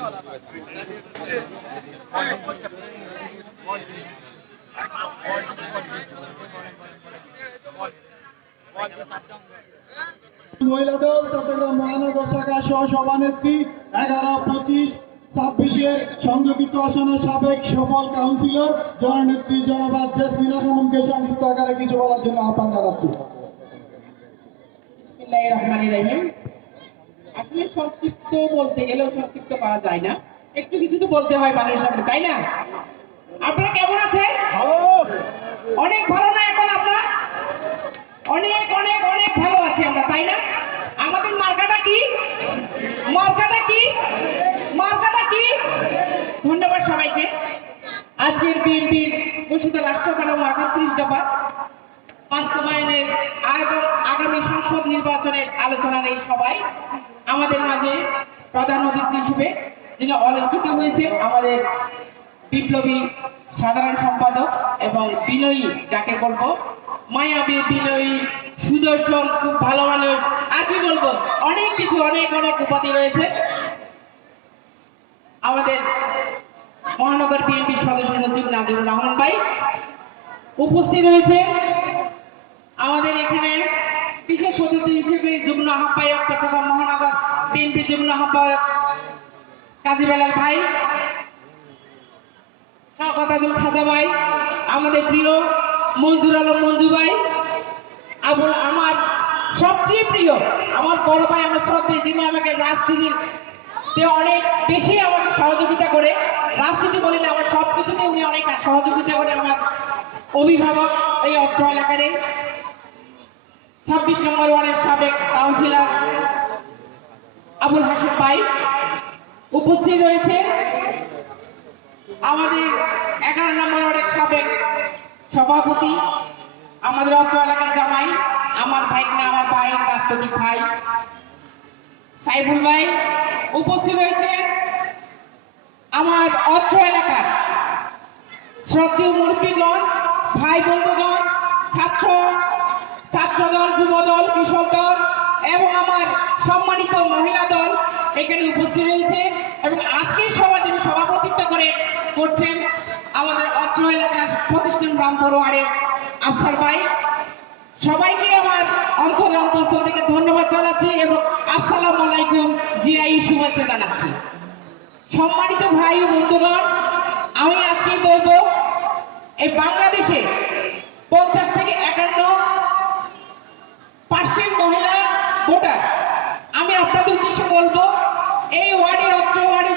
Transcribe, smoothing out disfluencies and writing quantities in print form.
মহিলা দল চট্টগ্রাম মহানগর শাখা সহ সভানেত্রী 11-25-26 সংযোজিত আসনের সাবেক সফল কাউন্সিলর জননেত্রী জনবাদ জেসমিনা খানমকে সংক্ষিপ্ত আকারে কিছু বলার জন্য আহ্বান জানাচ্ছি। বিসমিল্লাহির রহমানির রহিম। আসলে সংক্ষিপ্ত বলতে গেলেও সংক্ষিপ্ত করা যায় না, একটু কিছু তো বলতে হয় মানুষের সামনে, তাই না? আপনারা কেমন আছেন? অনেক ভালো না? এখন আপনারা অনেক অনেক অনেক ভালো আছি আমরা, তাই না? আমাদের মার্কাটা কি? মার্কাটা কি? মার্কাটা কি? ধন্যবাদ সবাইকে। আজকের বিএনপির ঘোষিত রাষ্ট্রকাঠামো 38 দফা বাস্তবায়নের আগামী সংসদ নির্বাচনের আলোচনার এই সভায় আমাদের মাঝে প্রধান অতিথি হিসেবে যিনি অলঙ্কৃত হয়েছেন আমাদের বিপ্লবী সাধারণ সম্পাদক এবং বিনয়ী, যাকে বলবো মায়াবী, বিনয়ী, সুদর্শন, খুব ভালো মানুষ, আর কি বলবো, অনেক কিছু, অনেক অনেক উপাধি রয়েছে। আমাদের মহানগর বিএনপির সদস্য সচিব নাজিরুর রহমান ভাই উপস্থিত হয়েছে। আমাদের এখানে বিশেষ অতিথি হিসেবে যুগ্ম আহ্বায়ক চট্টগ্রাম মহানগর বিএনপি যুগ্ম আহ্বায়ক কাজী বেলাল ভাই, শওকতাজুল খাজা ভাই, আমাদের প্রিয় মঞ্জুর আলম মঞ্জু ভাই, আমার সবচেয়ে প্রিয় আমার বড় ভাই, আমার শ্রদ্ধেয়, যিনি আমাকে রাজনীতিতে অনেক বেশি আমাকে সহযোগিতা করে, রাজনীতি বলি না, আমার সবকিছুতে উনি অনেক সহযোগিতা করে, আমার অভিভাবক এই অত্র এলাকারে 26 নম্বর ওয়ার্ডের সাবেক কাউন্সিলর আবুল হাসেম ভাই উপস্থিত রয়েছে। আমাদের 11 নম্বর ওয়ার্ডের সাবেক সভাপতি, আমাদের অত্র এলাকার জামাই, আমার ভাই না, আমার ভাই রাষ্ট্রপতি ভাই সাইফুল ভাই উপস্থিত রয়েছে। আমার অত্র এলাকার শ্রদ্ধেয় মুরব্বীগণ, ভাই বন্ধুগণ, ছাত্র দল, যুব দল, কিশোর দল এবং আমার সম্মানিত মহিলা দল এখানে উপস্থিত রয়েছে এবং আজকের সভায় যিনি সভাপতিত্ব করছেন আমাদের অত্র এলাকার 25 নং রামপুর ওয়ার্ডের আফসার ভাই। সবাইকে আমার অন্তঃস্থল থেকে ধন্যবাদ জানাচ্ছি এবং আসসালামু আলাইকুম জিআই শুভেচ্ছা জানাচ্ছি। সম্মানিত ভাই ও বন্ধুগণ, আমি আজকে বলবো এই বাংলাদেশে 50 থেকে 51% মহিলা ভোটার। আমি আপনাদের উদ্দেশ্যে বলবো এই ওয়ার্ডে, অত্র ওয়ার্ডে